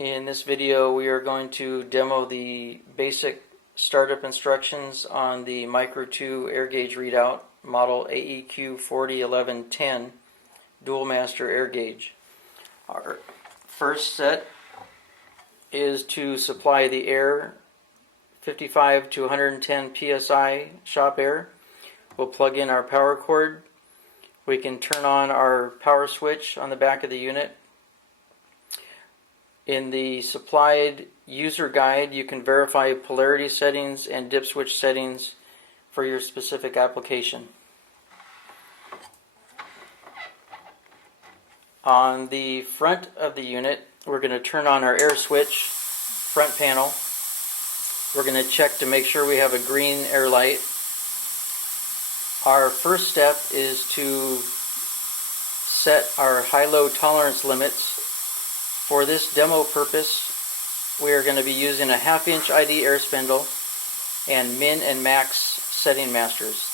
In this video we are going to demo the basic startup instructions on the Micro 2 air gauge readout model AEQ 401110 dual master air gauge. Our first set is to supply the air 55 to 110 psi shop air. We'll plug in our power cord. We can turn on our power switch on the back of the unit. In the supplied user guide, you can verify polarity settings and dip switch settings for your specific application. On the front of the unit, we're going to turn on our air switch front panel. We're going to check to make sure we have a green air light. Our first step is to set our high-low tolerance limits. For this demo purpose, we are going to be using a 1/2 inch ID air spindle and min and max setting masters.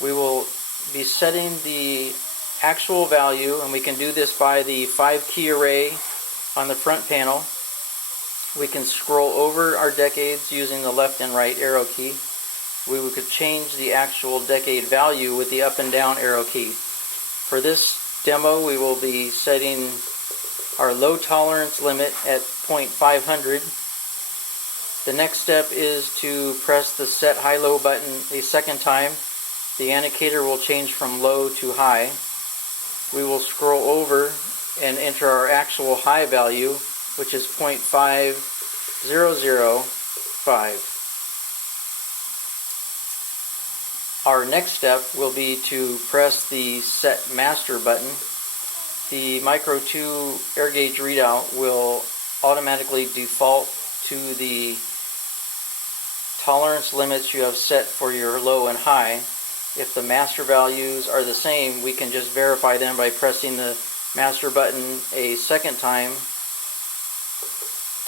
We will be setting the actual value, and we can do this by the 5-key array on the front panel. We can scroll over our decades using the left and right arrow key. We could change the actual decade value with the up and down arrow key. For this demo, we will be setting our low tolerance limit at 0.500. The next step is to press the set high-low button a second time. The indicator will change from low to high. We will scroll over and enter our actual high value, which is 0.5005. Our next step will be to press the set master button. The Micro 2 air gauge readout will automatically default to the tolerance limits you have set for your low and high. If the master values are the same, we can just verify them by pressing the master button a second time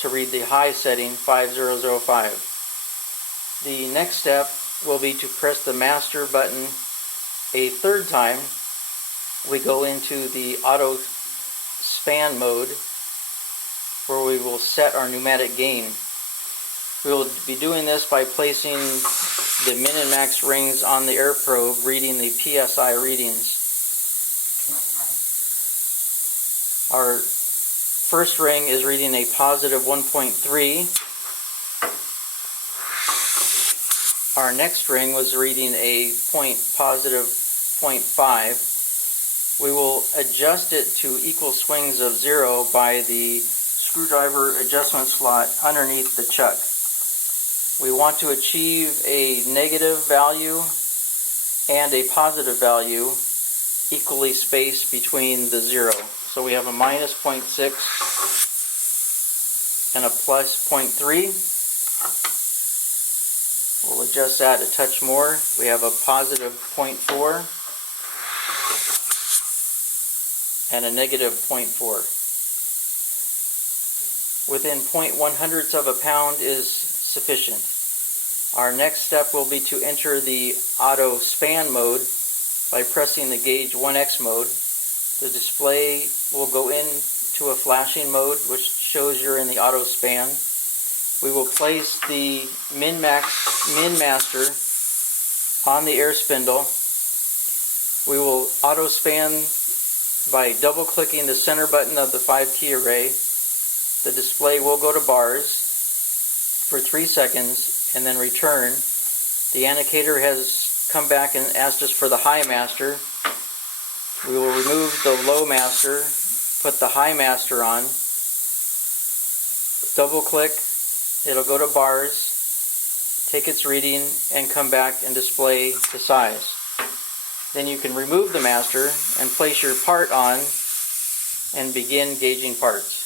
to read the high setting, 5005. The next step will be to press the master button a third time. We go into the auto span mode, where we will set our pneumatic gain. We will be doing this by placing the min and max rings on the air probe, reading the PSI readings. Our first ring is reading a positive 1.3. Our next ring was reading a positive 0.5. We will adjust it to equal swings of 0 by the screwdriver adjustment slot underneath the chuck. We want to achieve a negative value and a positive value equally spaced between the 0. So we have a minus 0.6 and a plus 0.3. We'll adjust that a touch more. We have a positive 0.4 and a negative 0.4. Within 0.1 of a pound is sufficient. Our next step will be to enter the auto span mode by pressing the gauge 1X mode. The display will go into a flashing mode, which shows you're in the auto span. We will place the min master on the air spindle. We will auto span by double clicking the center button of the 5-key array. The display will go to bars for 3 seconds and then return. The indicator has come back and asked us for the high master. We will remove the low master, put the high master on, double click, it'll go to bars, take its reading, and come back and display the size. Then you can remove the master and place your part on and begin gauging parts.